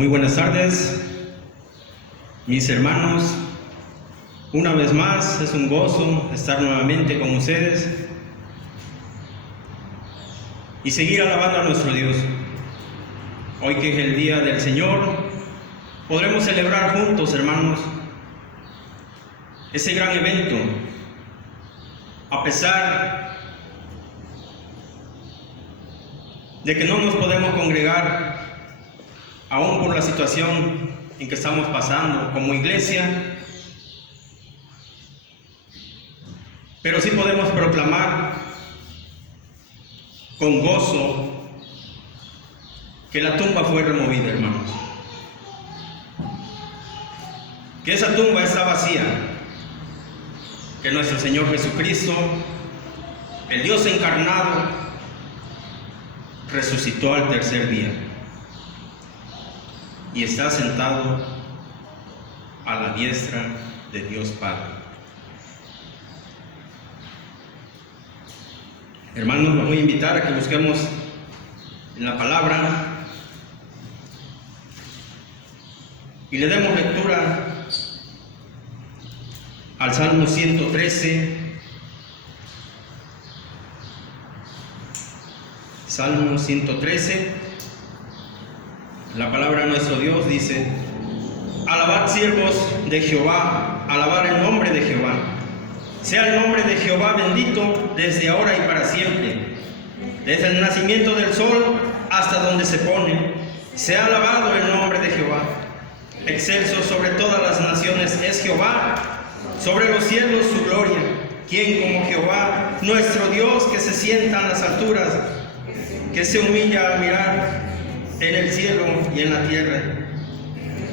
Muy buenas tardes, mis hermanos. Una vez más es un gozo estar nuevamente con ustedes y seguir alabando a nuestro Dios. Hoy que es el día del Señor, podremos celebrar juntos, hermanos, ese gran evento. A pesar de que no nos podemos congregar aún por la situación en que estamos pasando como iglesia, pero sí podemos proclamar con gozo que la tumba fue removida, hermanos. Que esa tumba está vacía. Que nuestro Señor Jesucristo, el Dios encarnado, resucitó al tercer día y está sentado a la diestra de Dios Padre. Hermanos, los voy a invitar a que busquemos en la palabra y le demos lectura al Salmo 113. Salmo 113. La palabra de nuestro Dios dice: alabad siervos de Jehová, alabad el nombre de Jehová. Sea el nombre de Jehová bendito desde ahora y para siempre. Desde el nacimiento del sol hasta donde se pone, sea alabado el nombre de Jehová. Excelso sobre todas las naciones es Jehová, sobre los cielos su gloria. ¿Quién como Jehová, nuestro Dios, que se sienta en las alturas, que se humilla al mirar en el cielo y en la tierra?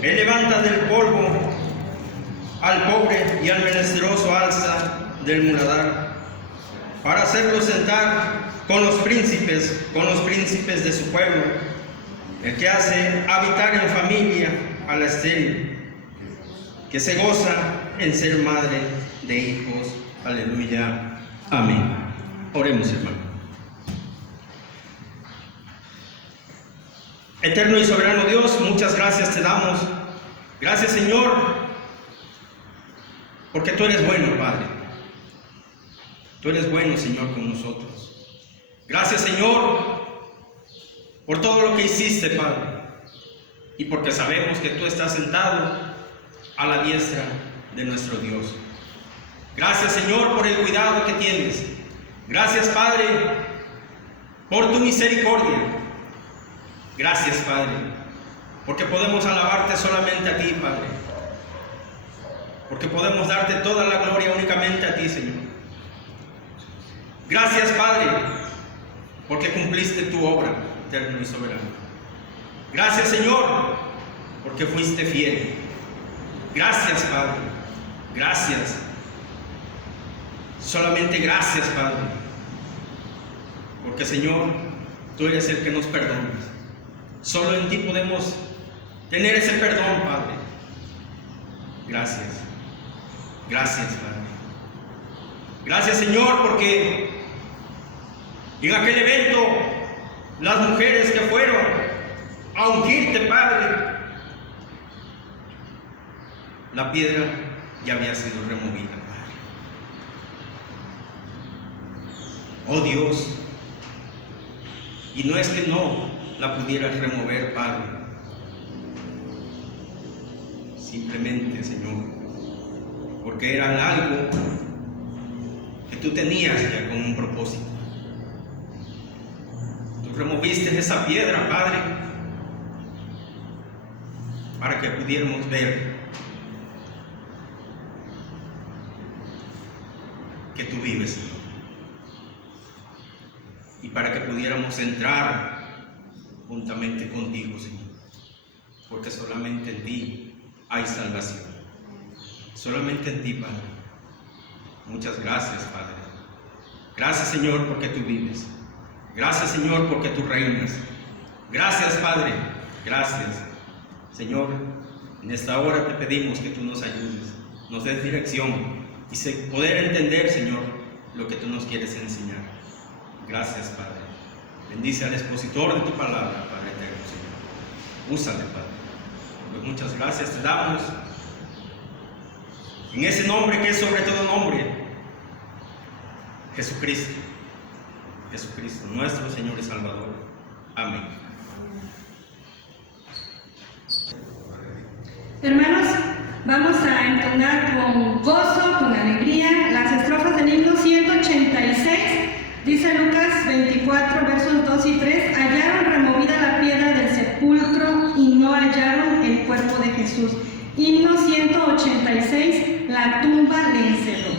Él levanta del polvo al pobre y al menesteroso alza del muladar, para hacerlo sentar con los príncipes de su pueblo. El que hace habitar en familia a la estéril, que se goza en ser madre de hijos. Aleluya. Amén. Oremos, hermano. Eterno y soberano Dios, muchas gracias te damos. Gracias, Señor, porque tú eres bueno, Padre. Tú eres bueno, Señor, con nosotros. Gracias, Señor, por todo lo que hiciste, Padre, y porque sabemos que tú estás sentado a la diestra de nuestro Dios. Gracias, Señor, por el cuidado que tienes. Gracias, Padre, por tu misericordia. Gracias, Padre, porque podemos alabarte solamente a ti, Padre, porque podemos darte toda la gloria únicamente a ti, Señor. Gracias, Padre, porque cumpliste tu obra, eterno y soberano. Gracias, Señor, porque fuiste fiel. Gracias, Padre. Gracias. Solamente gracias, Padre, porque, Señor, tú eres el que nos perdonas. Solo en ti podemos tener ese perdón, Padre. Gracias. Gracias, Padre. Gracias, Señor, porque en aquel evento las mujeres que fueron a ungirte, Padre, la piedra ya había sido removida, Padre. Oh Dios, y no es que no la pudieras remover, Padre, simplemente, Señor, porque era algo que tú tenías ya con un propósito. Tú removiste esa piedra, Padre, para que pudiéramos ver que tú vives, Señor, y para que pudiéramos entrar juntamente contigo, Señor, porque solamente en ti hay salvación. Solamente en ti, Padre. Muchas gracias, Padre. Gracias, Señor, porque tú vives. Gracias, Señor, porque tú reinas. Gracias, Padre. Gracias. Señor, en esta hora te pedimos que tú nos ayudes, nos des dirección y poder entender, Señor, lo que tú nos quieres enseñar. Gracias, Padre. Bendice al expositor de tu palabra, Padre eterno, Señor. Úsale, Padre. pues muchas gracias te damos. En ese nombre que es sobre todo nombre, Jesucristo. Jesucristo, nuestro Señor y Salvador. Amén. Hermanos, vamos a entonar con gozo, con alegría, las estrofas del himno 186. Dice Lucas 24, versos 2 y 3, hallaron removida la piedra del sepulcro y no hallaron el cuerpo de Jesús. Himno 186, la tumba le encerró.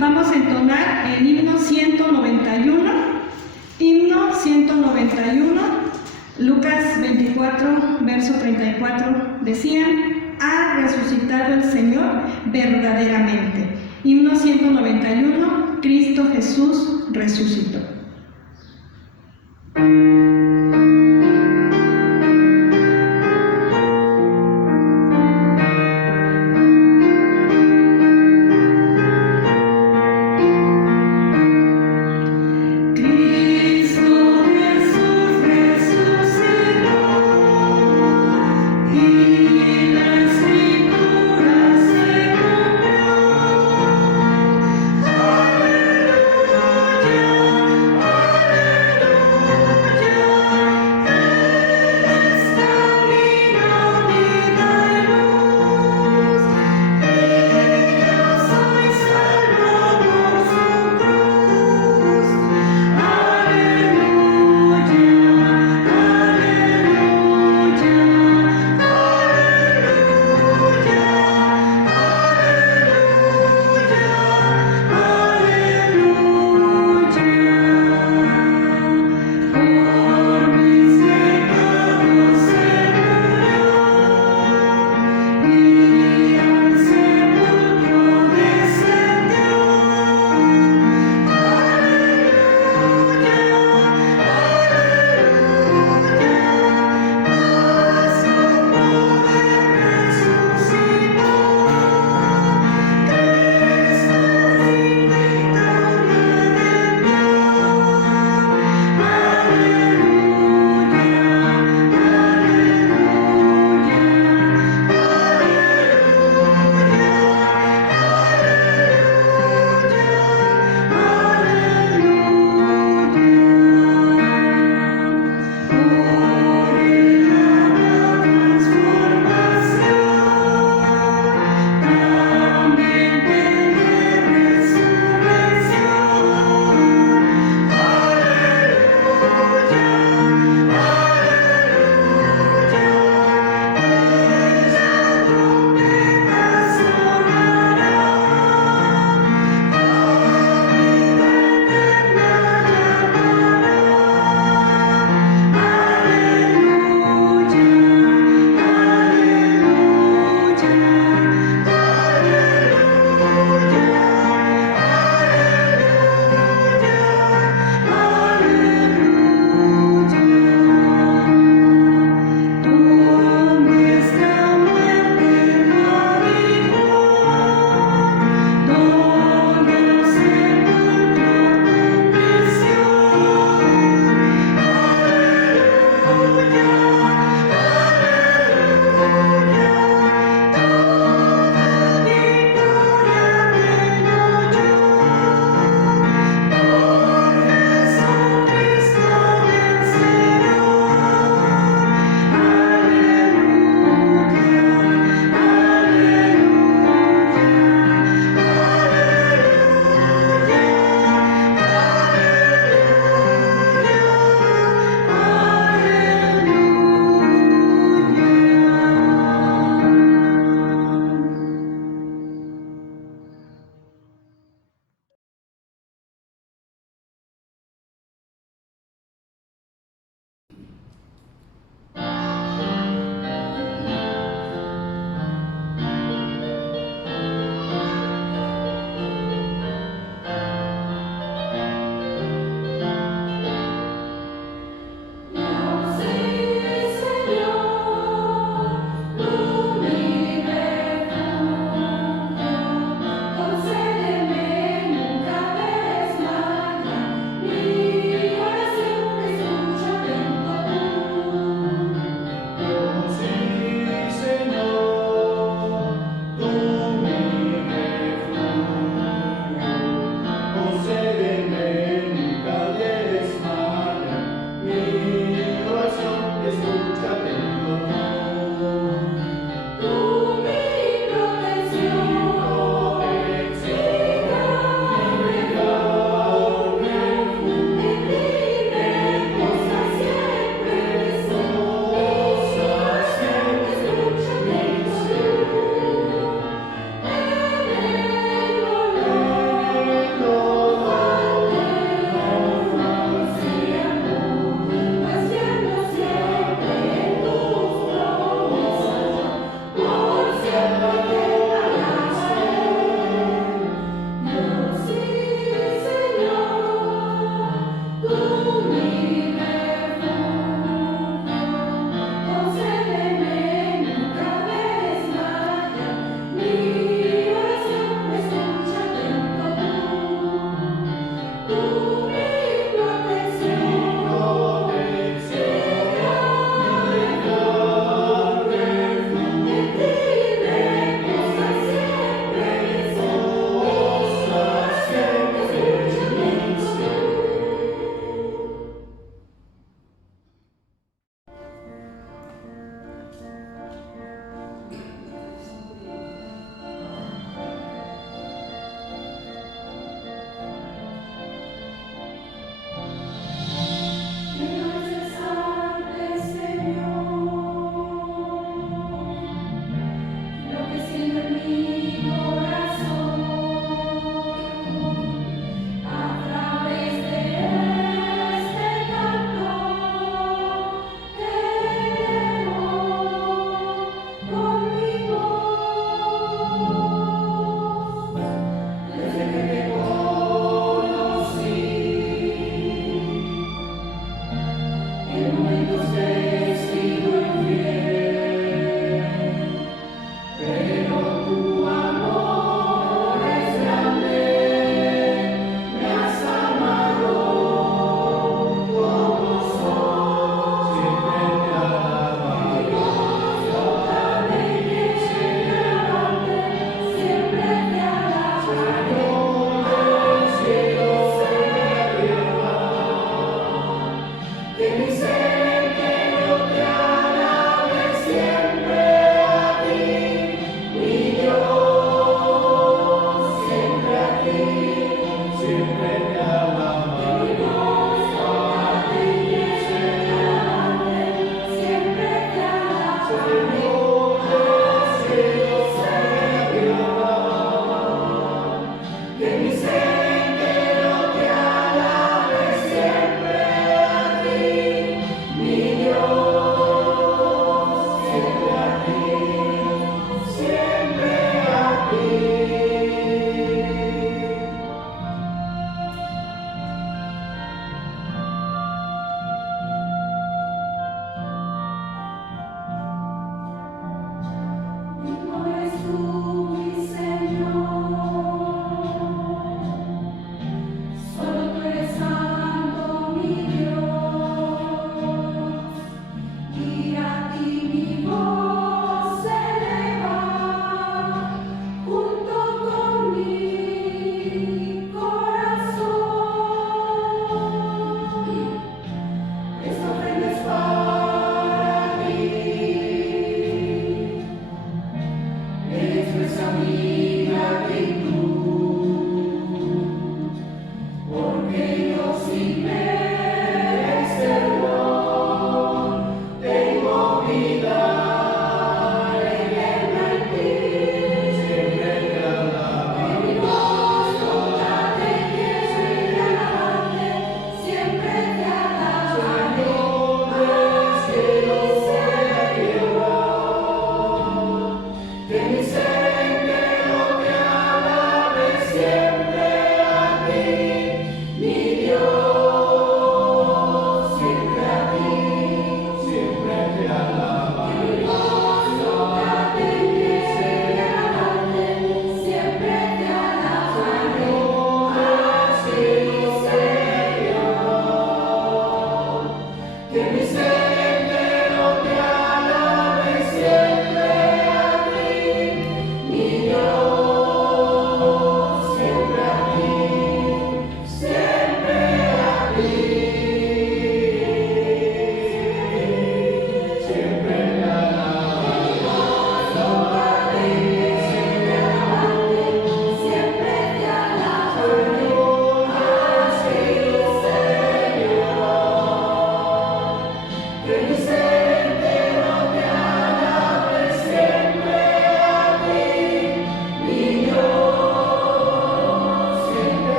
Vamos a entonar el himno 191. Himno 191, Lucas 24, verso 34, decían, ha resucitado el Señor verdaderamente. Himno 191, Cristo Jesús resucitó. Aleluya.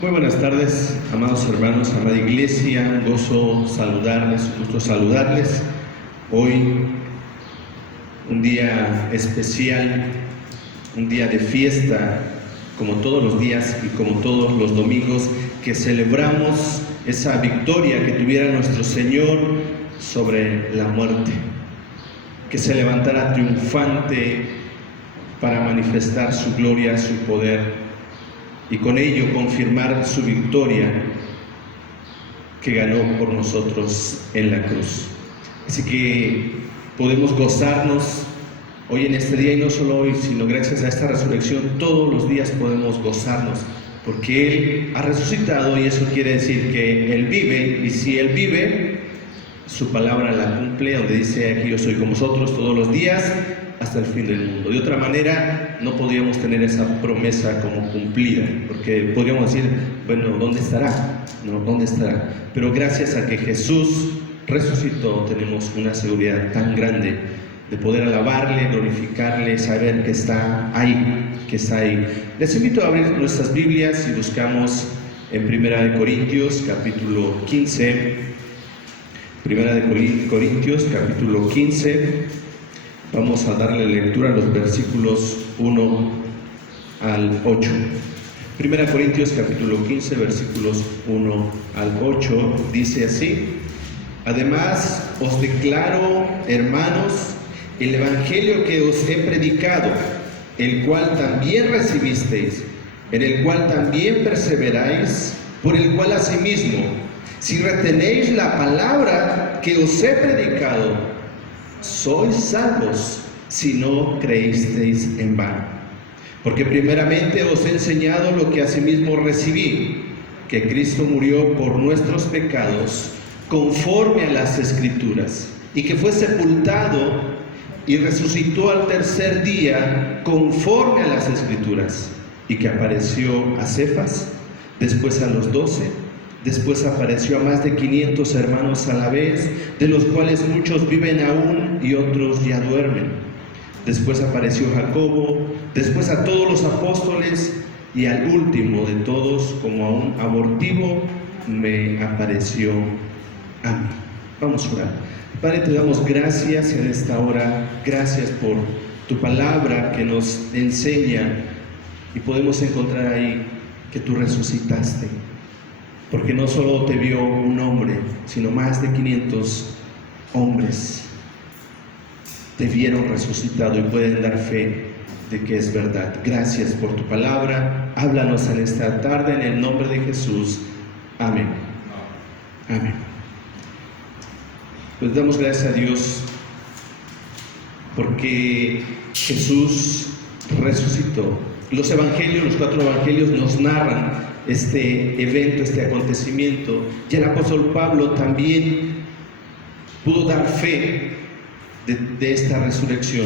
Muy buenas tardes, amados hermanos, amada iglesia, un gozo saludarles, un gusto saludarles. Hoy, un día especial, un día de fiesta, como todos los días y como todos los domingos, que celebramos esa victoria que tuviera nuestro Señor sobre la muerte, que se levantara triunfante para manifestar su gloria, su poder, y con ello confirmar su victoria que ganó por nosotros en la cruz. Así que podemos gozarnos hoy en este día, y no solo hoy, sino gracias a esta resurrección, todos los días podemos gozarnos, porque Él ha resucitado, y eso quiere decir que Él vive, y si Él vive, su palabra la cumple, donde dice: aquí yo soy con vosotros todos los días hasta el fin del mundo. De otra manera, no podríamos tener esa promesa como cumplida, porque podríamos decir, bueno, ¿dónde estará? No, ¿dónde estará? Pero gracias a que Jesús resucitó, tenemos una seguridad tan grande de poder alabarle, glorificarle, saber que está ahí, que está ahí. Les invito a abrir nuestras Biblias y buscamos en Primera de Corintios, capítulo 15. Primera de Corintios, capítulo 15. Vamos a darle lectura a los versículos 1 al 8. Primera de Corintios, capítulo 15, versículos 1 al 8, dice así: Además, os declaro, hermanos, el evangelio que os he predicado, el cual también recibisteis, en el cual también perseveráis, por el cual asimismo, si retenéis la palabra que os he predicado, sois salvos, si no creísteis en vano. Porque primeramente os he enseñado lo que asimismo recibí, que Cristo murió por nuestros pecados, conforme a las Escrituras, y que fue sepultado y resucitó al tercer día, conforme a las Escrituras, y que apareció a Cefas, después a los 12, después apareció a más de 500 hermanos a la vez, de los cuales muchos viven aún y otros ya duermen. Después apareció Jacobo, después a todos los apóstoles, y al último de todos, como a un abortivo, me apareció a mí. Vamos a orar. Padre, te damos gracias en esta hora, gracias por tu palabra que nos enseña, y podemos encontrar ahí que tú resucitaste, porque no solo te vio un hombre, sino más de 500 hombres te vieron resucitado y pueden dar fe de que es verdad. Gracias por tu palabra. Háblanos en esta tarde en el nombre de Jesús. Amén. Amén. Pues damos gracias a Dios porque Jesús resucitó. Los evangelios, los 4 evangelios nos narran este evento, este acontecimiento. Y el apóstol Pablo también pudo dar fe de esta resurrección.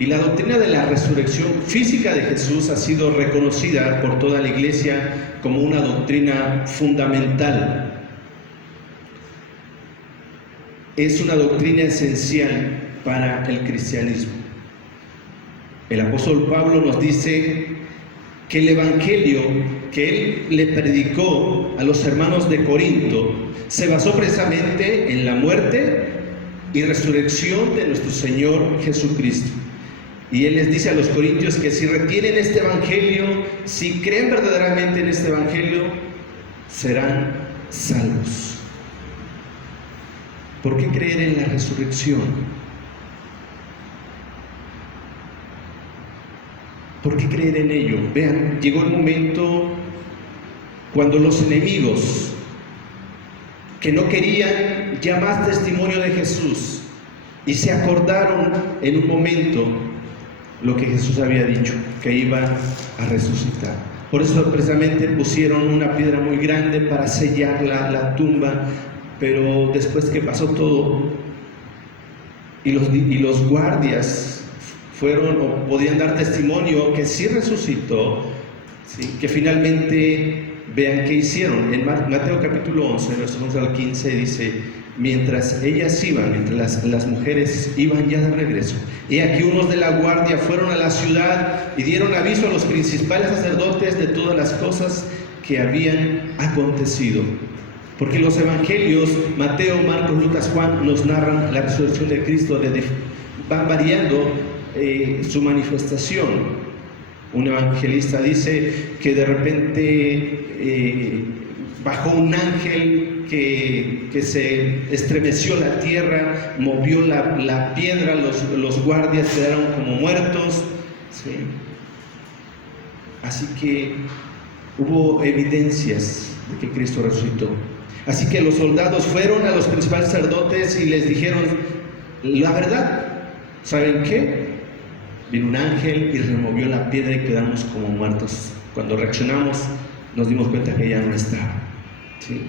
Y la doctrina de la resurrección física de Jesús ha sido reconocida por toda la iglesia como una doctrina fundamental. Es una doctrina esencial para el cristianismo. El apóstol Pablo nos dice que el evangelio que él le predicó a los hermanos de Corinto se basó precisamente en la muerte y resurrección de nuestro Señor Jesucristo. Y él les dice a los corintios que si retienen este evangelio, si creen verdaderamente en este evangelio, serán salvos. ¿Por qué creer en la resurrección? ¿Por qué creer en ello? Vean, llegó el momento cuando los enemigos que no querían ya más testimonio de Jesús y se acordaron en un momento lo que Jesús había dicho, que iba a resucitar. Por eso precisamente pusieron una piedra muy grande para sellar la tumba, pero después que pasó todo y los guardias fueron o podían dar testimonio que sí resucitó, ¿sí? Que finalmente vean qué hicieron. En Mateo capítulo 11, versos 11 al 15 dice: mientras ellas iban, mientras las mujeres iban ya de regreso, he aquí unos de la guardia fueron a la ciudad y dieron aviso a los principales sacerdotes de todas las cosas que habían acontecido. Porque los evangelios, Mateo, Marcos, Lucas, Juan, nos narran la resurrección de Cristo, van variando su manifestación. Un evangelista dice que de repente bajó un ángel que se estremeció la tierra, movió la piedra, los guardias quedaron como muertos, ¿sí? Así que hubo evidencias de que Cristo resucitó. Así que los soldados fueron a los principales sacerdotes y les dijeron la verdad. ¿Saben qué? Vino un ángel y removió la piedra y quedamos como muertos. Cuando reaccionamos nos dimos cuenta que ya no estaba, ¿sí?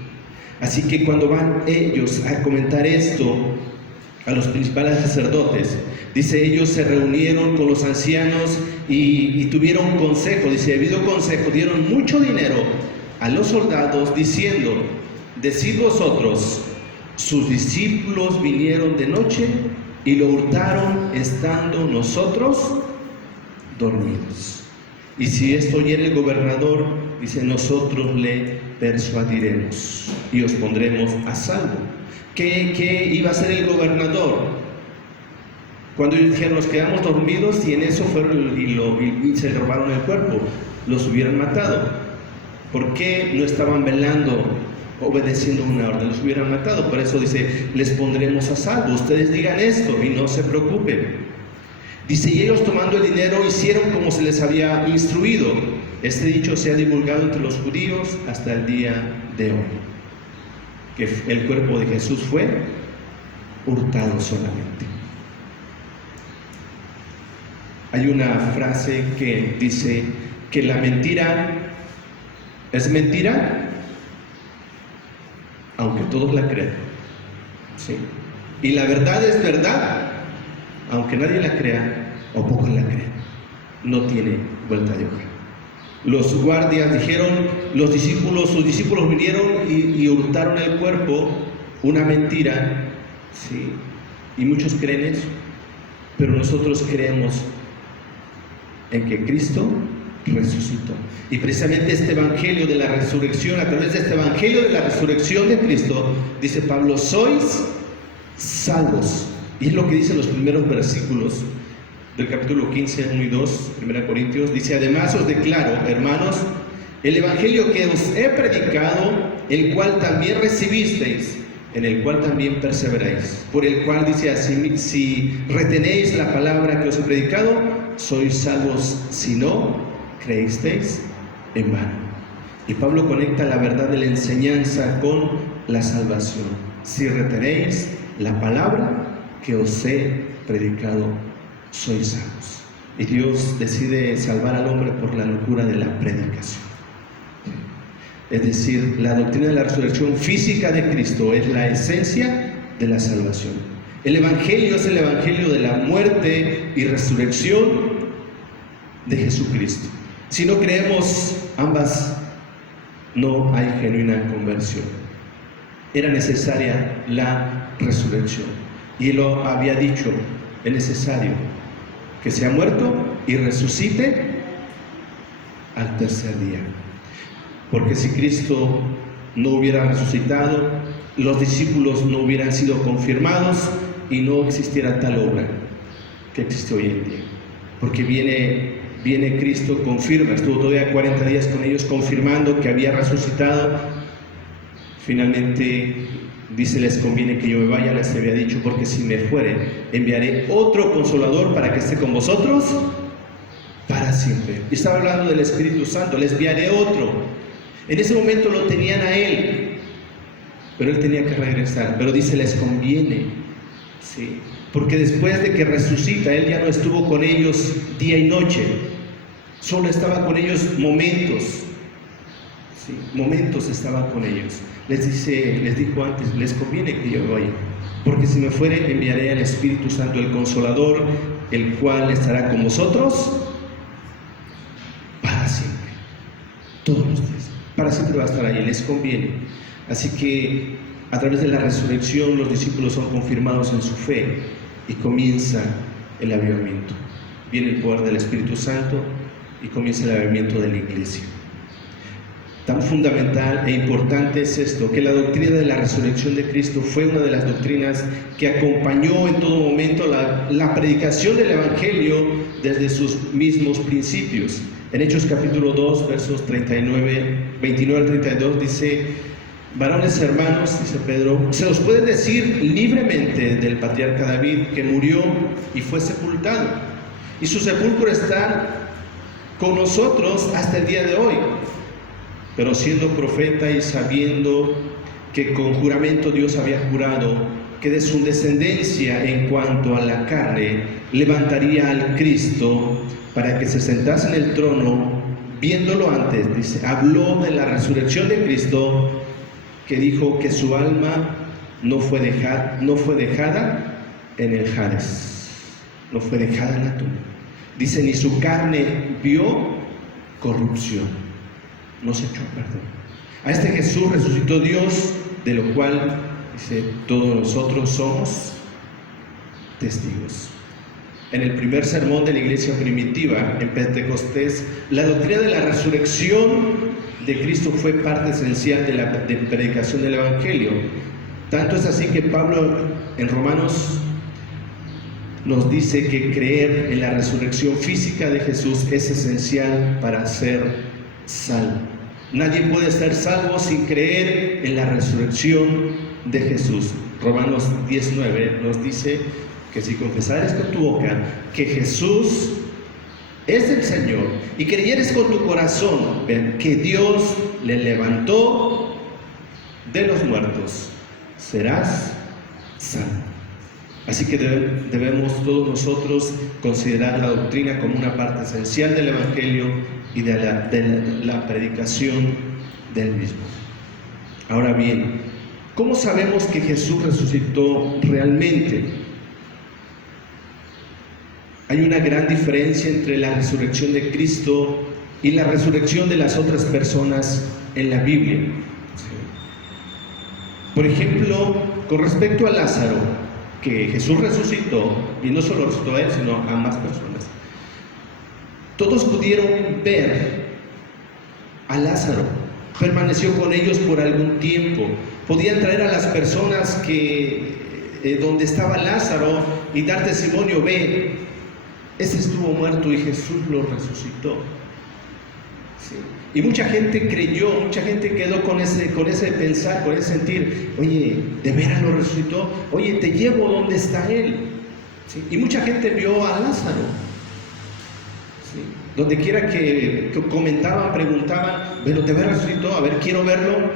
Así que cuando van ellos a comentar esto a los principales sacerdotes, dice, ellos se reunieron con los ancianos y tuvieron consejo. Dice, debido consejo, dieron mucho dinero a los soldados diciendo: decid vosotros, sus discípulos vinieron de noche y lo hurtaron estando nosotros dormidos. Y si esto oyere el gobernador, dice, nosotros le persuadiremos y os pondremos a salvo. ¿Qué iba a hacer el gobernador? Cuando ellos dijeron, nos quedamos dormidos, y en eso fueron y se robaron el cuerpo, los hubieran matado. ¿Por qué no estaban velando, obedeciendo una orden? Los hubieran matado. Por eso dice, les pondremos a salvo. Ustedes digan esto y no se preocupen. Dice, y ellos tomando el dinero hicieron como se les había instruido. Este dicho se ha divulgado entre los judíos hasta el día de hoy, que el cuerpo de Jesús fue hurtado solamente. Hay una frase que dice que la mentira es mentira, aunque todos la crean. ¿Sí? Y la verdad es verdad, aunque nadie la crea o pocos la crean. No tiene vuelta de hoja. Los guardias dijeron, sus discípulos vinieron y hurtaron el cuerpo, una mentira, ¿sí? Y muchos creen eso, pero nosotros creemos en que Cristo resucitó. Y precisamente este evangelio de la resurrección, a través de este evangelio de la resurrección de Cristo, dice Pablo, sois salvos. Y es lo que dicen los primeros versículos del capítulo 15, 1 y 2, 1 Corintios. Dice, además os declaro, hermanos, el evangelio que os he predicado, el cual también recibisteis, en el cual también perseveráis, por el cual dice así, si retenéis la palabra que os he predicado, sois salvos, si no creísteis en vano. Y Pablo conecta la verdad de la enseñanza con la salvación. Si retenéis la palabra que os he predicado, sois salvos. Y Dios decide salvar al hombre por la locura de la predicación. Es decir, la doctrina de la resurrección física de Cristo es la esencia de la salvación. El evangelio es el evangelio de la muerte y resurrección de Jesucristo. Si no creemos ambas, no hay genuina conversión. Era necesaria la resurrección. Y él lo había dicho, es necesario que sea muerto y resucite al tercer día. Porque si Cristo no hubiera resucitado, los discípulos no hubieran sido confirmados y no existiera tal obra que existe hoy en día. Porque viene Cristo, confirma, estuvo todavía 40 días con ellos confirmando que había resucitado. Finalmente dice, les conviene que yo me vaya, les había dicho, porque si me fuere, enviaré otro consolador para que esté con vosotros para siempre. Y estaba hablando del Espíritu Santo, les enviaré otro. En ese momento lo tenían a él, pero él tenía que regresar. Pero dice, les conviene, ¿sí? Porque después de que resucita, él ya no estuvo con ellos día y noche, solo estaba con ellos momentos, ¿sí? Momentos estaba con ellos. Les dijo antes, les conviene que yo vaya, porque si me fuere, enviaré al Espíritu Santo, el Consolador, el cual estará con vosotros para siempre, todos los días. Para siempre va a estar ahí, les conviene. Así que a través de la resurrección los discípulos son confirmados en su fe y comienza el avivamiento. Viene el poder del Espíritu Santo y comienza el avivamiento de la iglesia. Tan fundamental e importante es esto, que la doctrina de la resurrección de Cristo fue una de las doctrinas que acompañó en todo momento la predicación del Evangelio desde sus mismos principios. En Hechos capítulo 2, versos 29 al 32 dice, varones hermanos, dice Pedro, se os puede decir libremente del patriarca David que murió y fue sepultado, y su sepulcro está con nosotros hasta el día de hoy. Pero siendo profeta y sabiendo que con juramento Dios había jurado que de su descendencia en cuanto a la carne levantaría al Cristo para que se sentase en el trono, viéndolo antes, dice, habló de la resurrección de Cristo, que dijo que su alma no fue dejada en el Hades, no fue dejada en la tumba. Dice, ni su carne vio corrupción, no se echó a perder. A este Jesús resucitó Dios, de lo cual, dice, todos nosotros somos testigos. En el primer sermón de la iglesia primitiva, en Pentecostés, la doctrina de la resurrección de Cristo fue parte esencial de la predicación del Evangelio. Tanto es así que Pablo en Romanos nos dice que creer en la resurrección física de Jesús es esencial para ser salvo. Nadie puede ser salvo sin creer en la resurrección de Jesús. Romanos 19 nos dice que si confesares con tu boca que Jesús es el Señor y creyeres con tu corazón que Dios le levantó de los muertos, serás salvo. Así que debemos todos nosotros considerar la doctrina como una parte esencial del Evangelio y de la predicación del mismo. Ahora bien, ¿cómo sabemos que Jesús resucitó realmente? Hay una gran diferencia entre la resurrección de Cristo y la resurrección de las otras personas en la Biblia. Por ejemplo, con respecto a Lázaro, que Jesús resucitó, y no solo resucitó a él, sino a más personas. Todos pudieron ver a Lázaro, permaneció con ellos por algún tiempo, podían traer a las personas que donde estaba Lázaro y dar testimonio, ve, ese estuvo muerto y Jesús lo resucitó. ¿Sí? Y mucha gente creyó, mucha gente quedó con ese pensar, con ese sentir, oye, ¿de veras lo resucitó? Oye, te llevo donde está él. ¿Sí? Y mucha gente vio a Lázaro. ¿Sí? Donde quiera que comentaban, preguntaban, bueno, ¿de veras resucitó? A ver, quiero verlo.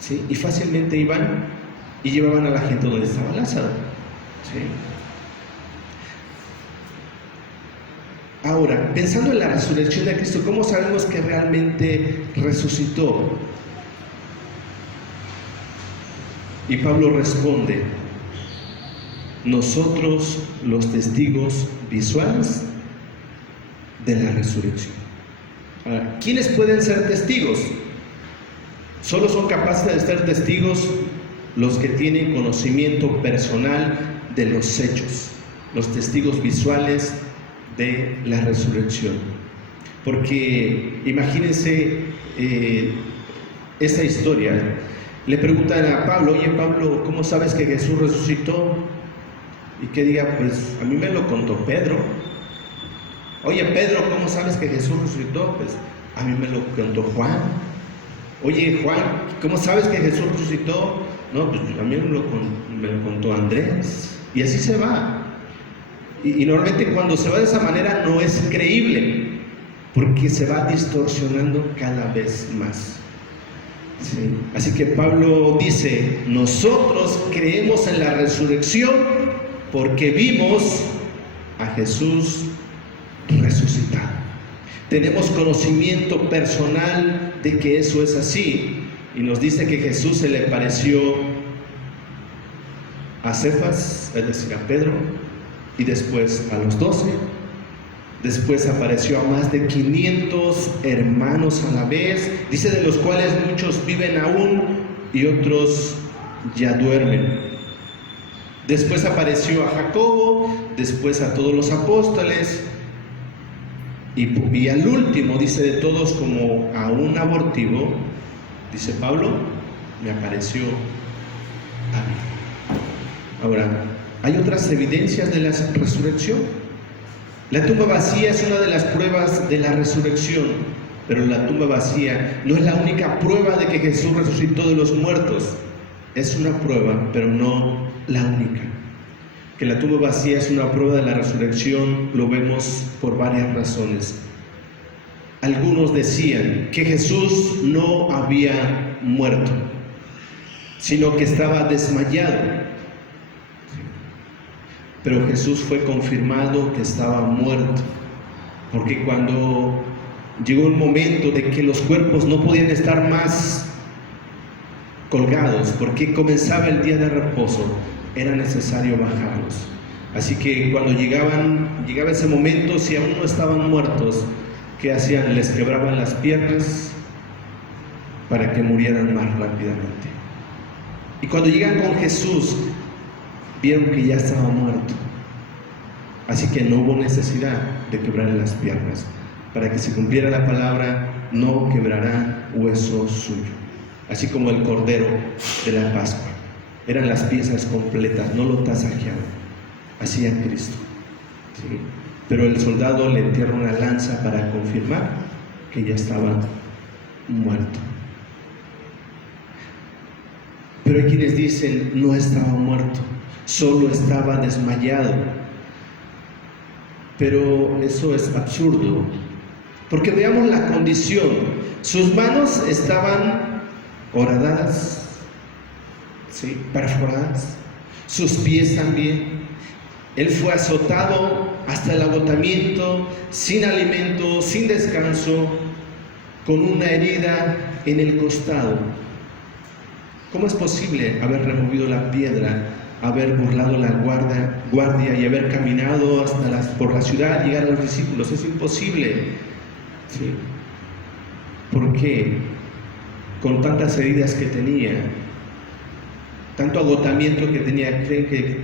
¿Sí? Y fácilmente iban y llevaban a la gente donde estaba Lázaro. ¿Sí? Ahora, pensando en la resurrección de Cristo, ¿cómo sabemos que realmente resucitó? Y Pablo responde, nosotros los testigos visuales de la resurrección. Ahora, ¿quiénes pueden ser testigos? Solo son capaces de ser testigos los que tienen conocimiento personal de los hechos, los testigos visuales de la resurrección. Porque imagínense esa historia. Le preguntan a Pablo, oye Pablo, ¿cómo sabes que Jesús resucitó? Y que diga, pues a mí me lo contó Pedro. Oye Pedro, ¿cómo sabes que Jesús resucitó? Pues a mí me lo contó Juan. Oye Juan, ¿cómo sabes que Jesús resucitó? No, pues a mí me lo contó Andrés. Y así se va. Y normalmente cuando se va de esa manera no es creíble, porque se va distorsionando cada vez más. ¿Sí? Así que Pablo dice, nosotros creemos en la resurrección porque vimos a Jesús resucitado. Tenemos conocimiento personal de que eso es así. Y nos dice que Jesús se le pareció a Cefas, es decir, a Pedro, y después a los 12, después apareció a más de 500 hermanos a la vez, dice de los cuales muchos viven aún y otros ya duermen. Después apareció a Jacobo, después a todos los apóstoles, y al último, dice de todos como a un abortivo, dice Pablo, me apareció a mí. Ahora, hay otras evidencias de la resurrección. La tumba vacía es una de las pruebas de la resurrección, pero la tumba vacía no es la única prueba de que Jesús resucitó de los muertos. Es una prueba, pero no la única. Que la tumba vacía es una prueba de la resurrección lo vemos por varias razones. Algunos decían que Jesús no había muerto, sino que estaba desmayado. Pero Jesús fue confirmado que estaba muerto, porque cuando llegó un momento de que los cuerpos no podían estar más colgados, porque comenzaba el día de reposo, era necesario bajarlos. Así que cuando llegaba ese momento, si aún no estaban muertos, ¿qué hacían? Les quebraban las piernas para que murieran más rápidamente. Y cuando llegan con Jesús, vieron que ya estaba muerto. Así que no hubo necesidad de quebrarle las piernas. Para que se cumpliera la palabra, no quebrará hueso suyo. Así como el cordero de la Pascua. Eran las piezas completas, no lo tasajeaban. Así en Cristo. ¿Sí? Pero el soldado le entierra una lanza para confirmar que ya estaba muerto. Pero hay quienes dicen, no estaba muerto, solo estaba desmayado. Pero eso es absurdo, porque veamos la condición. Sus manos estaban horadadas, ¿sí?, perforadas, sus pies también. Él fue azotado hasta el agotamiento, sin alimento, sin descanso, con una herida en el costado. ¿Cómo es posible haber removido la piedra, haber burlado la guardia y haber caminado por la ciudad y llegar a los discípulos? Es imposible. ¿Sí? ¿Por qué? Con tantas heridas que tenía, tanto agotamiento que tenía, ¿creen que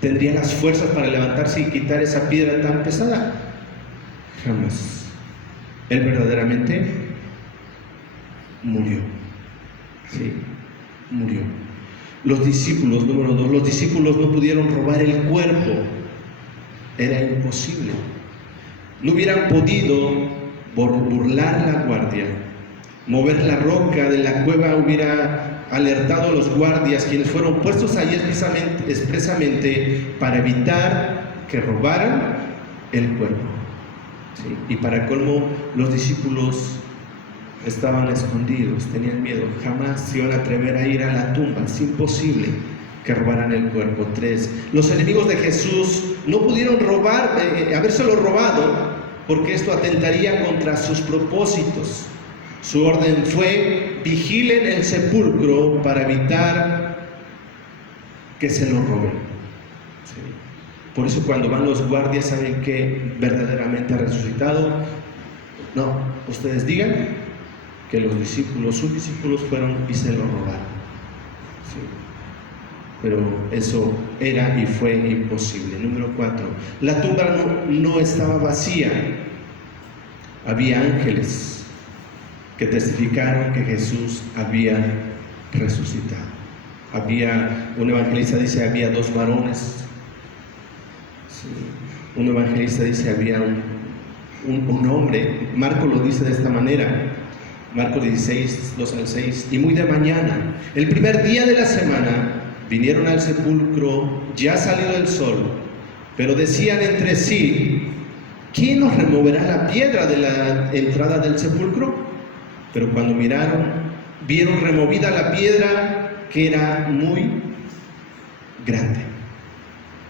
tendría las fuerzas para levantarse y quitar esa piedra tan pesada? Jamás. Él verdaderamente murió. Sí, murió. Los discípulos, número 2, los discípulos no pudieron robar el cuerpo. Era imposible. No hubieran podido burlar la guardia. Mover la roca de la cueva hubiera alertado a los guardias, quienes fueron puestos allí expresamente para evitar que robaran el cuerpo. ¿Sí? Y para colmo, los discípulos estaban escondidos, tenían miedo, jamás se iban a atrever a ir a la tumba. Es imposible que robaran el cuerpo. 3. Los enemigos de Jesús no pudieron habérselo robado, porque esto atentaría contra sus propósitos. Su orden fue: vigilen el sepulcro para evitar que se lo roben. ¿Sí? Por eso cuando van los guardias, ¿saben que verdaderamente ha resucitado? No, ustedes digan que sus discípulos fueron y se lo robaron. ¿Sí? Pero eso era y fue imposible. Número 4. La tumba no estaba vacía. Había ángeles que testificaron que Jesús había resucitado. Un evangelista dice, había 2 varones. Sí. Un evangelista dice, había un hombre. Marco lo dice de esta manera. Marcos 16, 2 al 6. Y muy de mañana, el primer día de la semana, vinieron al sepulcro ya salido el sol, pero decían entre sí: ¿quién nos removerá la piedra de la entrada del sepulcro? Pero cuando vieron removida la piedra, que era muy grande.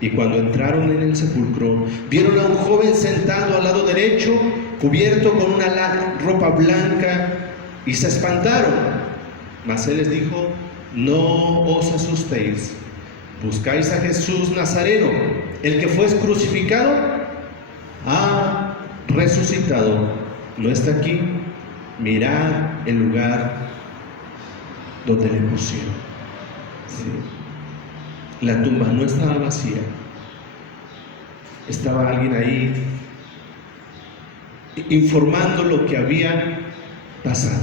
Y cuando entraron en el sepulcro, vieron a un joven sentado al lado derecho, cubierto con una ropa blanca, y se espantaron. Mas él les dijo: no os asustéis, buscáis a Jesús Nazareno, el que fue crucificado, ha resucitado, no está aquí. Mirad el lugar donde le pusieron. Sí. La tumba no estaba vacía, estaba alguien ahí informando lo que había pasado.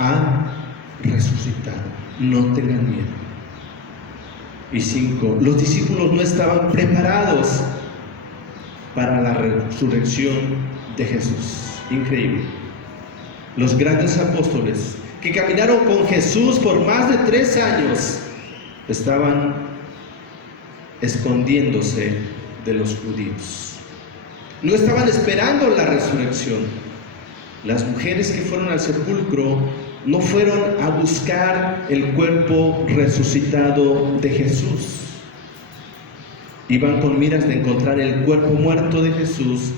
Ha resucitado, no tengan miedo. Y 5. Los discípulos no estaban preparados para la resurrección de Jesús. Increíble. Los grandes apóstoles que caminaron con Jesús por más de 3 años estaban escondiéndose de los judíos. No estaban esperando la resurrección. Las mujeres que fueron al sepulcro no fueron a buscar el cuerpo resucitado de Jesús. Iban con miras de encontrar el cuerpo muerto de Jesús.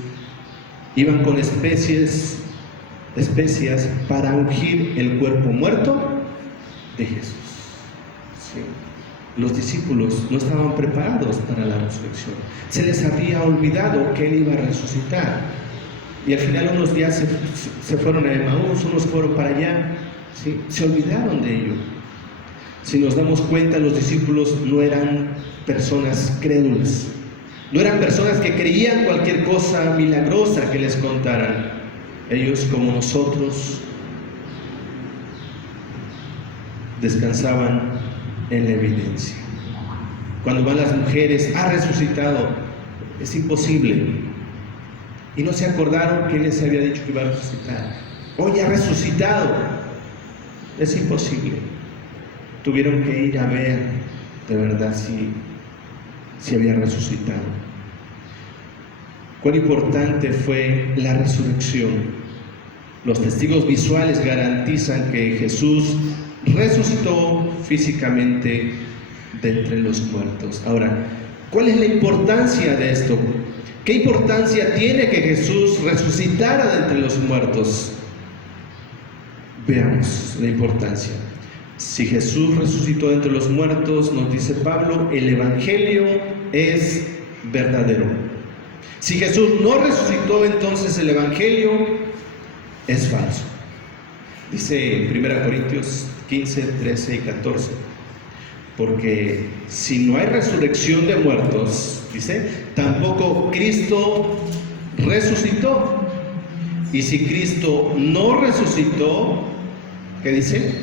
Iban con especias para ungir el cuerpo muerto de Jesús. Sí. Los discípulos no estaban preparados para la resurrección. Se les había olvidado que Él iba a resucitar. Y al final unos días se fueron a Emaús, unos fueron para allá. ¿Sí? Se olvidaron de ello. Si nos damos cuenta, los discípulos no eran personas crédulas. No eran personas que creían cualquier cosa milagrosa que les contaran. Ellos, como nosotros, descansaban en la evidencia. Cuando van las mujeres, ha resucitado, es imposible. Y no se acordaron que Él les había dicho que iba a resucitar. Hoy ha resucitado, es imposible. Tuvieron que ir a ver de verdad si había resucitado. Cuán importante fue la resurrección. Los testigos visuales garantizan que Jesús resucitó físicamente de entre los muertos. Ahora, ¿cuál es la importancia de esto? ¿Qué importancia tiene que Jesús resucitara de entre los muertos? Veamos la importancia. Si Jesús resucitó de entre los muertos, nos dice Pablo, el Evangelio es verdadero. Si Jesús no resucitó, entonces el Evangelio es falso. Dice 1 Corintios 15, 13 y 14. Porque si no hay resurrección de muertos, dice, tampoco Cristo resucitó. Y si Cristo no resucitó, ¿qué dice?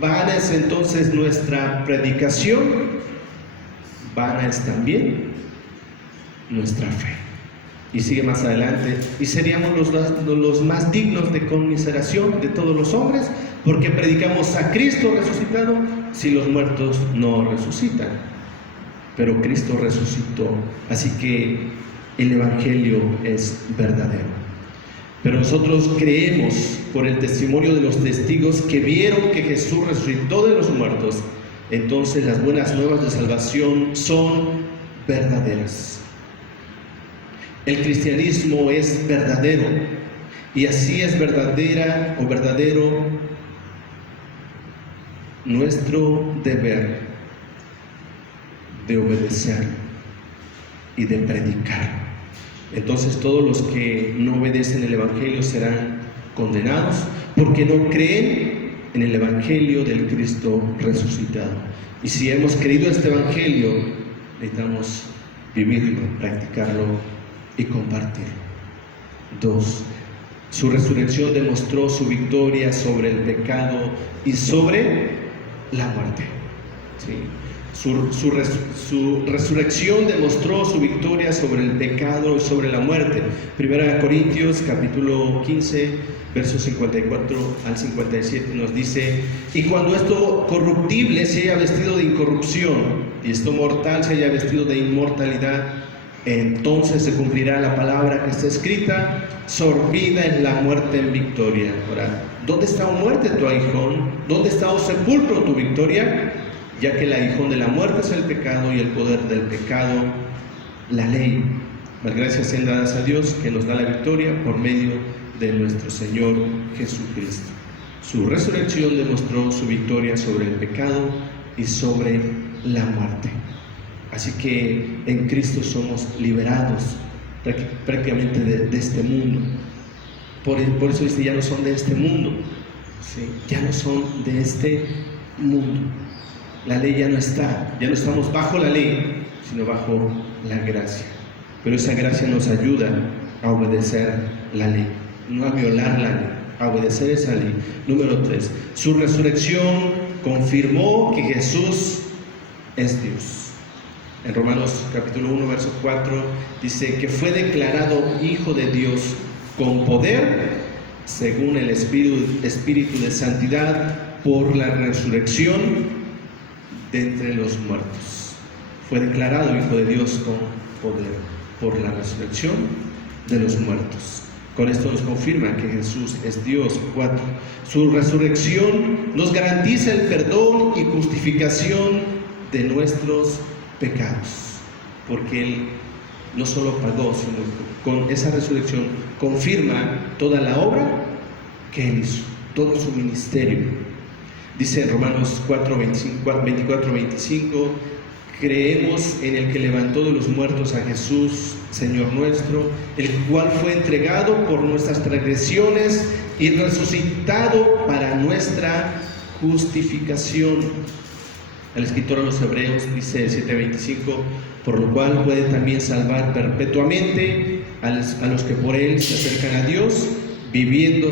Vana es entonces nuestra predicación, vana es también nuestra fe. Y sigue más adelante, y seríamos los más dignos de conmiseración de todos los hombres, porque predicamos a Cristo resucitado si los muertos no resucitan. Pero Cristo resucitó, así que el Evangelio es verdadero. Pero nosotros creemos por el testimonio de los testigos que vieron que Jesús resucitó de los muertos. Entonces las buenas nuevas de salvación son verdaderas. El cristianismo es verdadero, y así es verdadera o verdadero nuestro deber de obedecer y de predicar. Entonces todos los que no obedecen el Evangelio serán condenados porque no creen en el Evangelio del Cristo resucitado. Y si hemos creído este Evangelio, necesitamos vivirlo, practicarlo y compartirlo. 2. Su resurrección demostró su victoria sobre el pecado y sobre la muerte. ¿Sí? Su resurrección demostró su victoria sobre el pecado y sobre la muerte. 1 Corintios capítulo 15, versos 54 al 57 nos dice: y cuando esto corruptible se haya vestido de incorrupción y esto mortal se haya vestido de inmortalidad, entonces se cumplirá la palabra que está escrita: sorbida es la muerte en victoria. Ahora, ¿dónde está, oh muerte, tu aguijón? ¿Dónde está, oh sepulcro, tu victoria? Ya que el aguijón de la muerte es el pecado y el poder del pecado, la ley. Las gracias sean dadas a Dios, que nos da la victoria por medio de nuestro Señor Jesucristo. Su resurrección demostró su victoria sobre el pecado y sobre la muerte. Así que en Cristo somos liberados prácticamente de este mundo. Por eso dice, ya no son de este mundo, ¿sí? Ya no son de este mundo. La ley ya no está, ya no estamos bajo la ley, sino bajo la gracia. Pero esa gracia nos ayuda a obedecer la ley, no a violar la ley, a obedecer esa ley. Número 3, su resurrección confirmó que Jesús es Dios. En Romanos capítulo 1, verso 4, dice que fue declarado Hijo de Dios con poder, según el Espíritu de Santidad, por la resurrección de entre los muertos. Fue declarado Hijo de Dios con poder por la resurrección de los muertos. Con esto nos confirma que Jesús es Dios. 4. Su resurrección nos garantiza el perdón y justificación de nuestros pecados, porque Él no solo pagó, sino con esa resurrección confirma toda la obra que Él hizo, todo su ministerio. Dice en Romanos 24-25, creemos en el que levantó de los muertos a Jesús, Señor nuestro, el cual fue entregado por nuestras transgresiones y resucitado para nuestra justificación. El escritor a los Hebreos dice 7:25, por lo cual puede también salvar perpetuamente a los que por Él se acercan a Dios, viviendo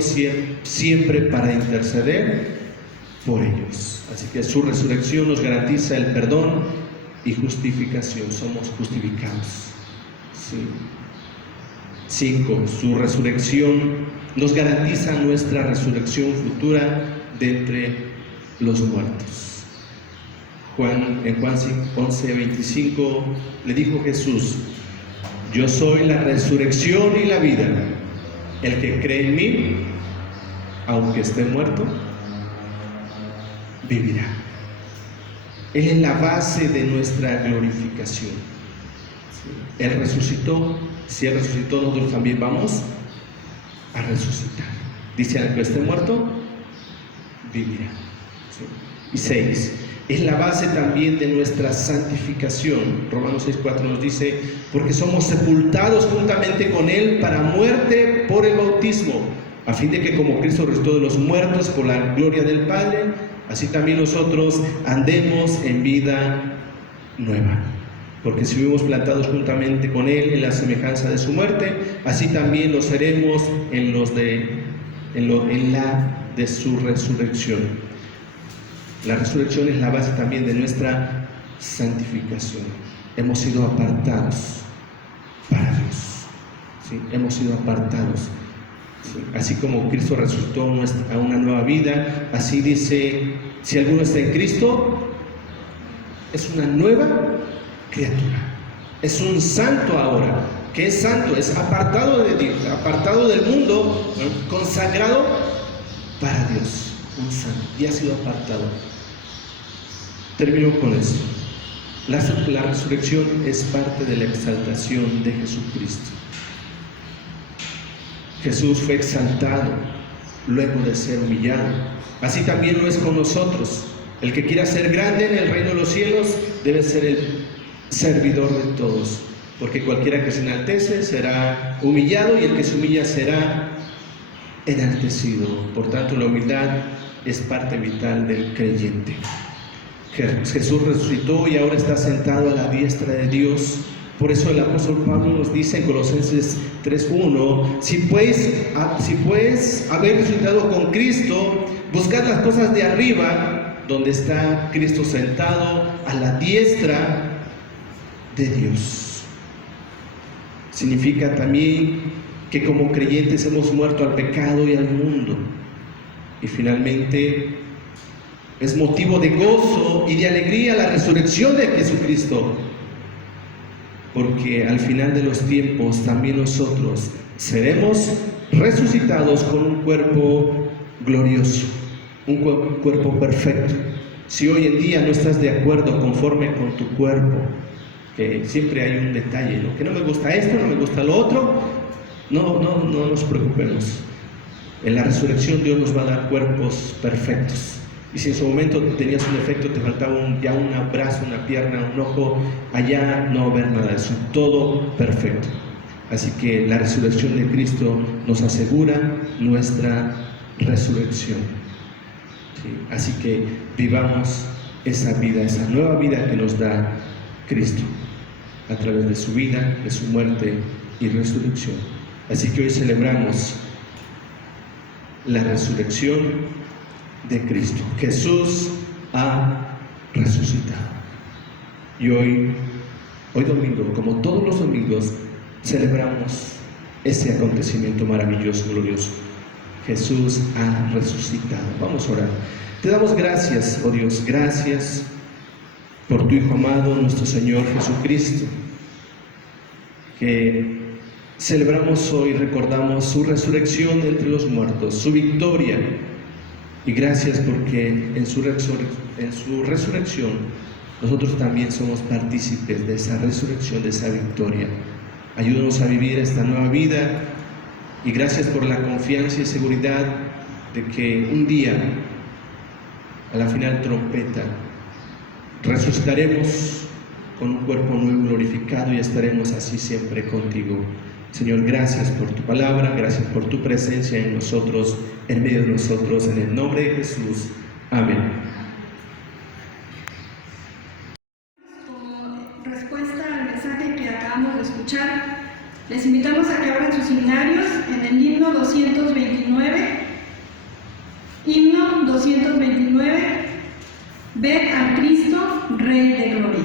siempre para interceder por ellos. Así que su resurrección nos garantiza el perdón y justificación, somos justificados. Sí. 5. Su resurrección nos garantiza nuestra resurrección futura de entre los muertos. En Juan 11:25 le dijo Jesús: yo soy la resurrección y la vida. El que cree en mí, aunque esté muerto, vivirá. Él es la base de nuestra glorificación. Él resucitó. Si Él resucitó, nosotros también vamos a resucitar. Dice: al que esté muerto, vivirá. Y 6. Es la base también de nuestra santificación. Romanos 6:4 nos dice: porque somos sepultados juntamente con Él para muerte por el bautismo, a fin de que como Cristo resucitó de los muertos por la gloria del Padre, así también nosotros andemos en vida nueva. Porque si fuimos plantados juntamente con Él en la semejanza de su muerte, así también lo seremos en la de su resurrección. La resurrección es la base también de nuestra santificación. Hemos sido apartados para Dios. ¿Sí? Hemos sido apartados. ¿Sí? Así como Cristo resucitó a una nueva vida, así dice: si alguno está en Cristo, es una nueva criatura. Es un santo ahora. ¿Qué es santo? Es apartado de Dios, apartado del mundo, consagrado para Dios. Un santo. Y ha sido apartado. Termino con esto. La resurrección es parte de la exaltación de Jesucristo. Jesús fue exaltado luego de ser humillado. Así también lo es con nosotros. El que quiera ser grande en el reino de los cielos debe ser el servidor de todos, porque cualquiera que se enaltece será humillado y el que se humilla será enaltecido. Por tanto, la humildad es parte vital del creyente. Jesús resucitó y ahora está sentado a la diestra de Dios. Por eso el apóstol Pablo nos dice en Colosenses 3:1: si pues haber resucitado con Cristo, buscad las cosas de arriba, donde está Cristo sentado a la diestra de Dios. Significa también que como creyentes hemos muerto al pecado y al mundo. Y finalmente es motivo de gozo y de alegría la resurrección de Jesucristo, porque al final de los tiempos también nosotros seremos resucitados con un cuerpo glorioso, un cuerpo perfecto. Si hoy en día no estás de acuerdo conforme con tu cuerpo, que siempre hay un detalle, ¿no? Que no me gusta esto, no me gusta lo otro, no nos preocupemos. En la resurrección Dios nos va a dar cuerpos perfectos. Y si en su momento tenías un defecto, te faltaba un brazo, una pierna, un ojo, allá no va a haber nada de eso, todo perfecto. Así que la resurrección de Cristo nos asegura nuestra resurrección. ¿Sí? Así que vivamos esa vida, esa nueva vida que nos da Cristo a través de su vida, de su muerte y resurrección. Así que hoy celebramos la resurrección de Cristo. Jesús ha resucitado. Y hoy domingo, como todos los domingos, celebramos ese acontecimiento maravilloso, glorioso. Jesús ha resucitado. Vamos a orar. Te damos gracias, oh Dios, gracias por tu Hijo amado, nuestro Señor Jesucristo, que celebramos hoy, recordamos su resurrección de entre los muertos, su victoria. Y gracias porque en su resurrección nosotros también somos partícipes de esa resurrección, de esa victoria. Ayúdanos a vivir esta nueva vida y gracias por la confianza y seguridad de que un día, a la final trompeta, resucitaremos con un cuerpo nuevo glorificado y estaremos así siempre contigo. Señor, gracias por tu palabra, gracias por tu presencia en nosotros, en medio de nosotros, en el nombre de Jesús. Amén. Como respuesta al Les invitamos a que abran sus himnarios en el himno 229. Himno 229. Ved a Cristo, Rey de Gloria.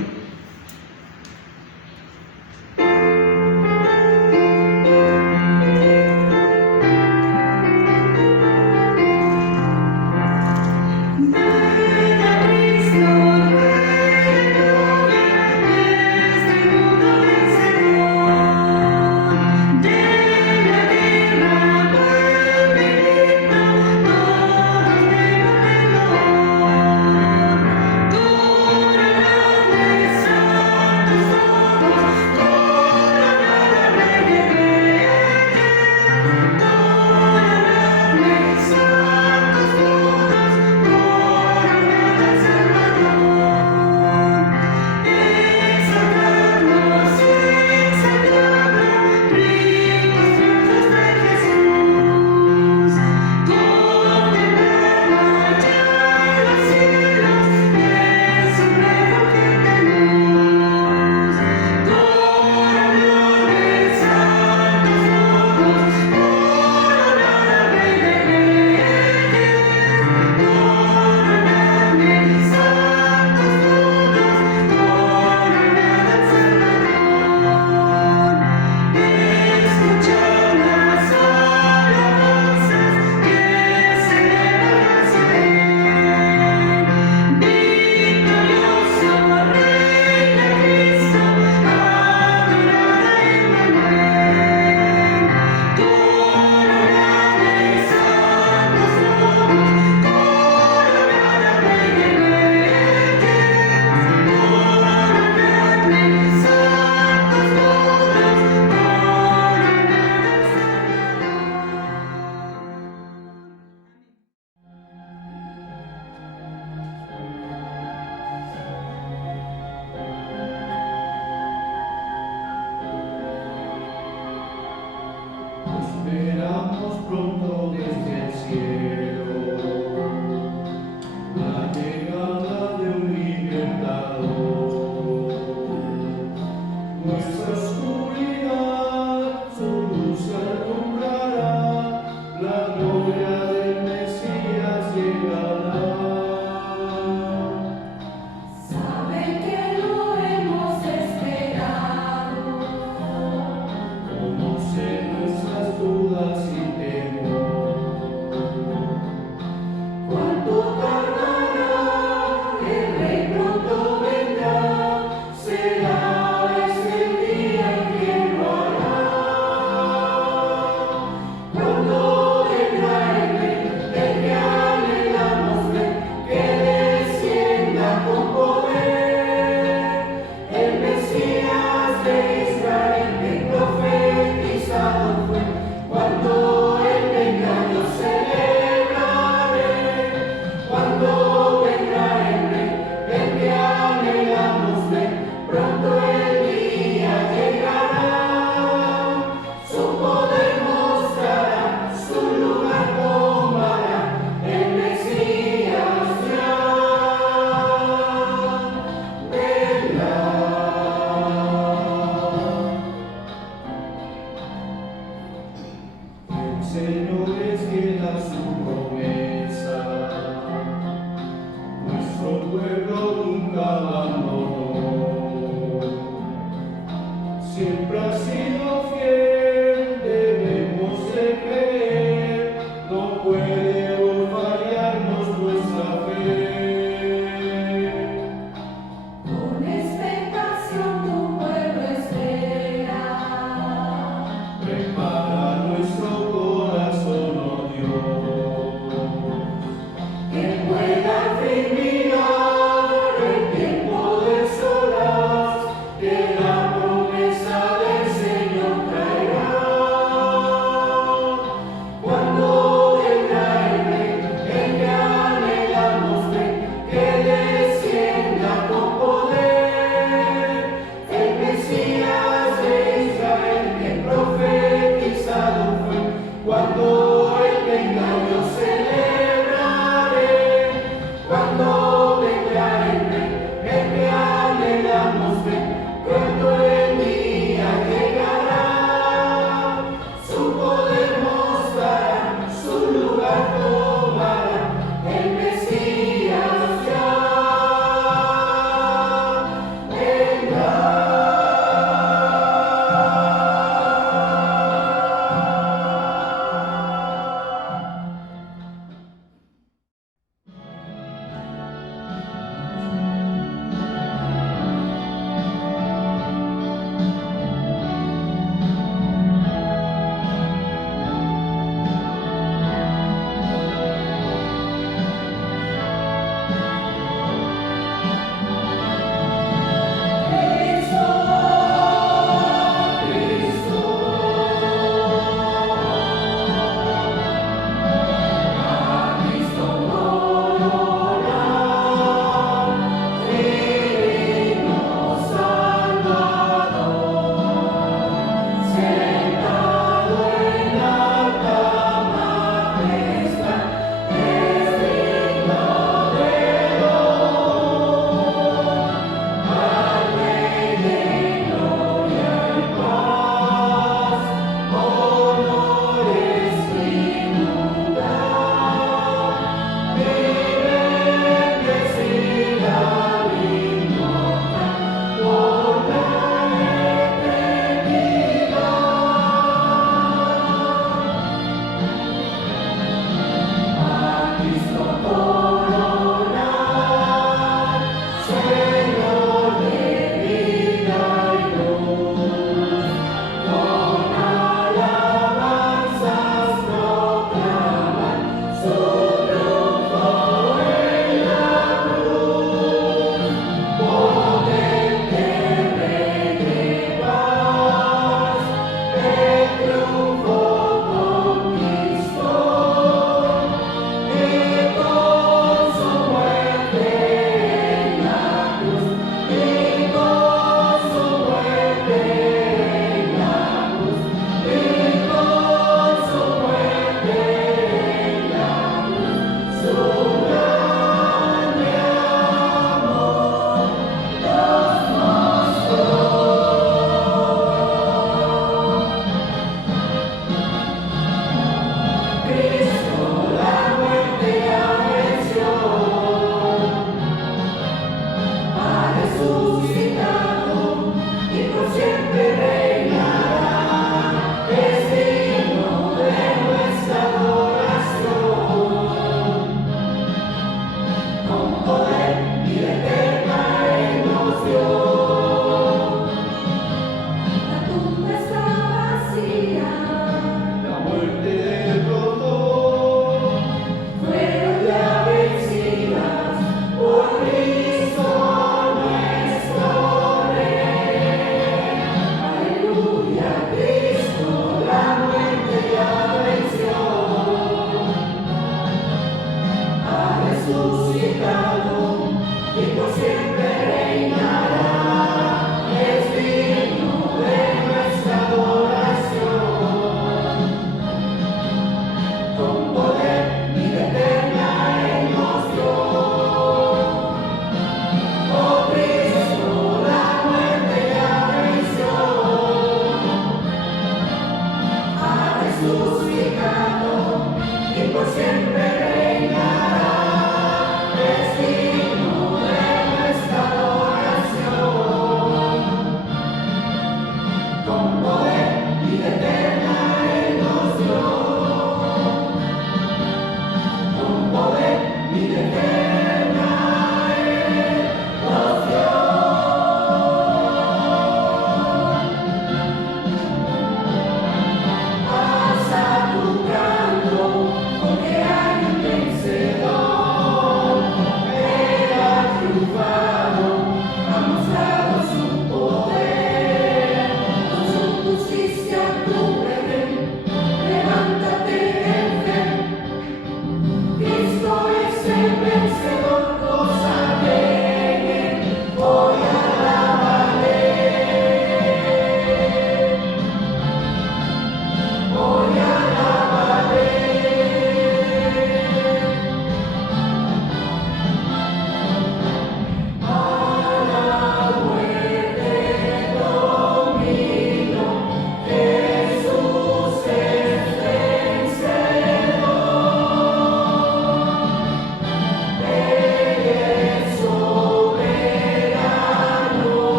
Esperamos pronto desde el cielo la llegada de un libertador. Nuestra oscuridad su luz alumbrará, la gloria del Mesías llegará. Saben que lo hemos esperado. Conoce nuestras dudas y temor. ¿Cuánto tardará? El Rey pronto vendrá. Será ese el día en que lo hará. Cuando vendrá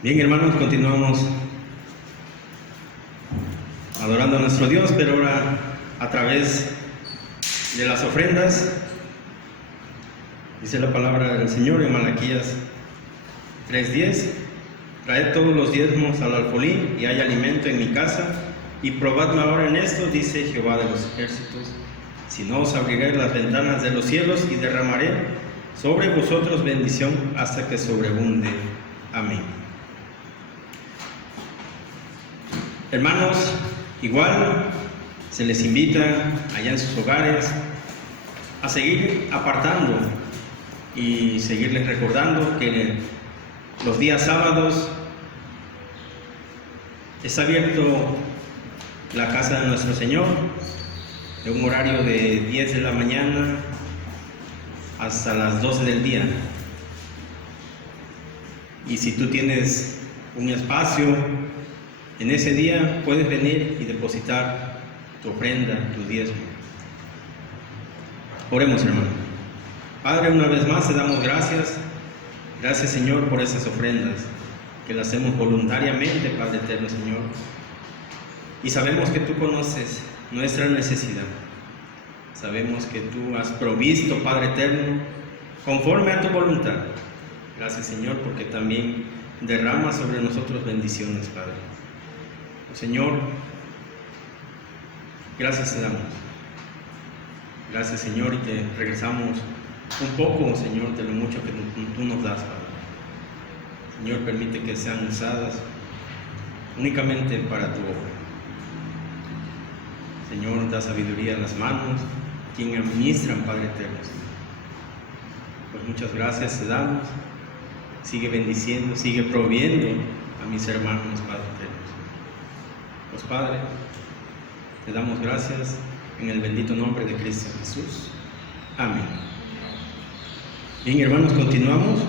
Bien, hermanos, continuamos adorando a nuestro Dios, pero ahora a través de las ofrendas. Dice la palabra del Señor en Malaquías 3:10: traed todos los diezmos al alfolí y hay alimento en mi casa, y probadme ahora en esto, dice Jehová de los ejércitos, si no os abriré las ventanas de los cielos y derramaré sobre vosotros bendición hasta que sobreabunde. Amén. Hermanos, igual se les invita allá en sus hogares a seguir apartando y seguirles recordando que los días sábados está abierto la casa de nuestro Señor de un horario de 10 de la mañana hasta las 12 del día. Y si tú tienes un espacio en ese día, puedes venir y depositar tu ofrenda, tu diezmo. Oremos, hermano. Padre, una vez más te damos gracias. Gracias, Señor, por esas ofrendas que las hacemos voluntariamente, Padre eterno, Señor. Y sabemos que tú conoces nuestra necesidad. Sabemos que tú has provisto, Padre eterno, conforme a tu voluntad. Gracias, Señor, porque también derrama sobre nosotros bendiciones, Padre. Señor, gracias te damos. Gracias, Señor, y te regresamos un poco, Señor, de lo mucho que tú nos das, Padre. Señor, permite que sean usadas únicamente para tu obra. Señor, da sabiduría a las manos, quien administran, Padre eterno. Pues muchas gracias te damos. Sigue bendiciendo, sigue proviendo a mis hermanos, Padre eterno. Pues Padre, te damos gracias en el bendito nombre de Cristo Jesús. Amén. Bien, hermanos, continuamos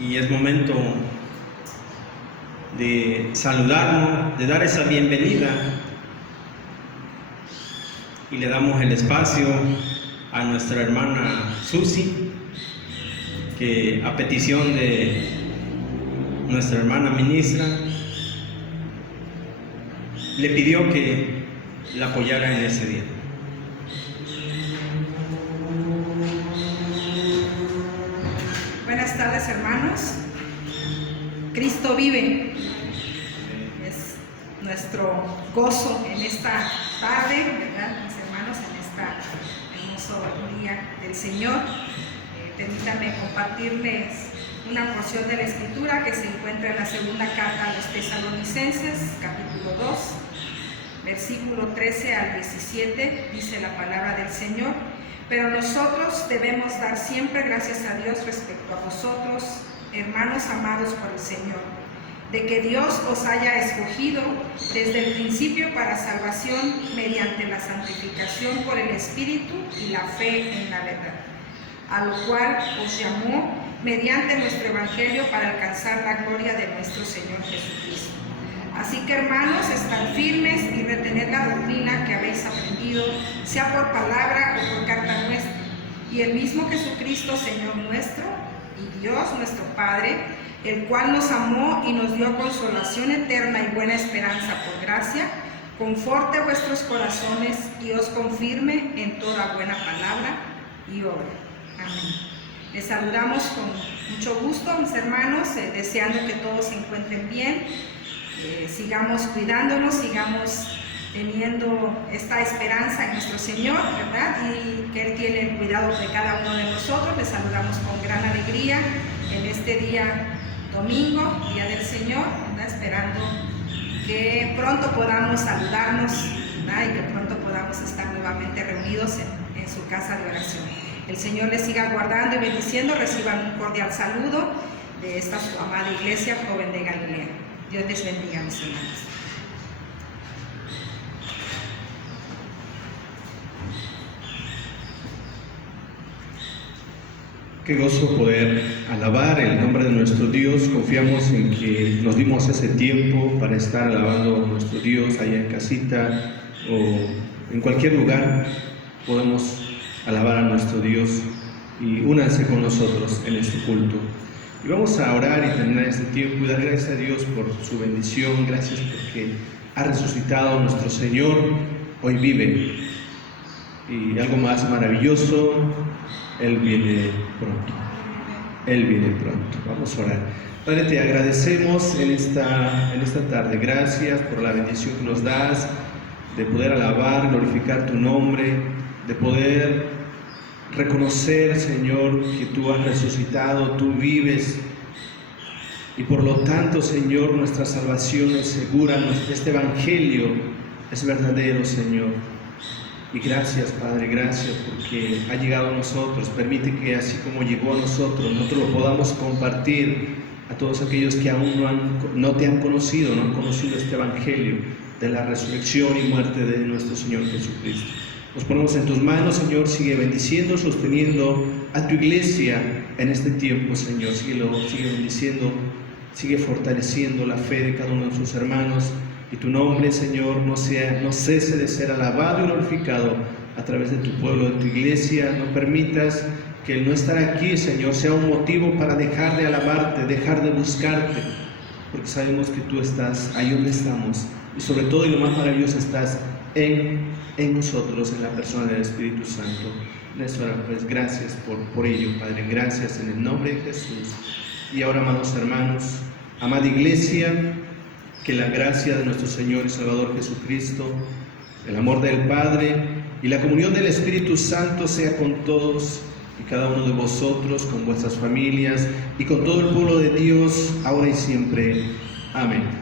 y es momento de saludarnos, de dar esa bienvenida, y le damos el espacio a nuestra hermana Susi, que a petición de nuestra hermana ministra le pidió que la apoyara en ese día. Buenas tardes, hermanos. Cristo vive. Es nuestro gozo en esta tarde, ¿verdad, mis hermanos? En este hermoso día del Señor. Permítanme compartirles una porción de la Escritura que se encuentra en la segunda carta a los Tesalonicenses, capítulo 2, versículo 13 al 17, dice la palabra del Señor. Pero nosotros debemos dar siempre gracias a Dios respecto a vosotros, hermanos amados por el Señor, de que Dios os haya escogido desde el principio para salvación mediante la santificación por el Espíritu y la fe en la verdad, a lo cual os llamó mediante nuestro Evangelio para alcanzar la gloria de nuestro Señor Jesucristo. Así que, hermanos, estad firmes y retened la doctrina que habéis aprendido, sea por palabra o por carta nuestra. Y el mismo Jesucristo, Señor nuestro, y Dios nuestro Padre, el cual nos amó y nos dio consolación eterna y buena esperanza por gracia, conforte vuestros corazones y os confirme en toda buena palabra y obra. Amén. Les saludamos con mucho gusto, mis hermanos, deseando que todos se encuentren bien. Sigamos cuidándonos, sigamos teniendo esta esperanza en nuestro Señor, ¿verdad? Y que Él tiene el cuidado de cada uno de nosotros. Les saludamos con gran alegría en este día domingo, Día del Señor, ¿verdad? Esperando que pronto podamos saludarnos, ¿verdad? Y que pronto podamos estar nuevamente reunidos en su casa de oración. El Señor les siga guardando y bendiciendo. Reciban un cordial saludo de esta su amada iglesia joven de Galilea. Dios les bendiga, mis hermanos. Qué gozo poder alabar el nombre de nuestro Dios. Confiamos en que nos dimos ese tiempo para estar alabando a nuestro Dios allá en casita o en cualquier lugar. Podemos alabar a nuestro Dios y únanse con nosotros en este culto. Y vamos a orar y terminar este tiempo y dar gracias a Dios por su bendición. Gracias porque ha resucitado nuestro Señor, hoy vive. Y algo más maravilloso, Él viene pronto. Él viene pronto. Vamos a orar. Padre, te agradecemos en esta tarde. Gracias por la bendición que nos das de poder alabar, glorificar tu nombre, de poder reconocer, Señor, que tú has resucitado, tú vives, y por lo tanto, Señor, nuestra salvación es segura, este Evangelio es verdadero, Señor. Y gracias, Padre, gracias porque ha llegado a nosotros. Permite que así como llegó a nosotros lo podamos compartir a todos aquellos que aún no te han conocido, no han conocido este Evangelio de la resurrección y muerte de nuestro Señor Jesucristo. Nos ponemos en tus manos, Señor. Sigue bendiciendo, sosteniendo a tu iglesia en este tiempo, Señor. Sigue bendiciendo, sigue fortaleciendo la fe de cada uno de sus hermanos. Y tu nombre, Señor, no cese de ser alabado y glorificado a través de tu pueblo, de tu iglesia. No permitas que el no estar aquí, Señor, sea un motivo para dejar de alabarte, dejar de buscarte, porque sabemos que tú estás ahí donde estamos. Y sobre todo, y lo más maravilloso, estás en nosotros, en la persona del Espíritu Santo. Pues gracias por ello, Padre. Gracias en el nombre de Jesús. Y ahora, amados hermanos, amada iglesia, que la gracia de nuestro Señor y Salvador Jesucristo, el amor del Padre y la comunión del Espíritu Santo sea con todos y cada uno de vosotros, con vuestras familias y con todo el pueblo de Dios, ahora y siempre. Amén.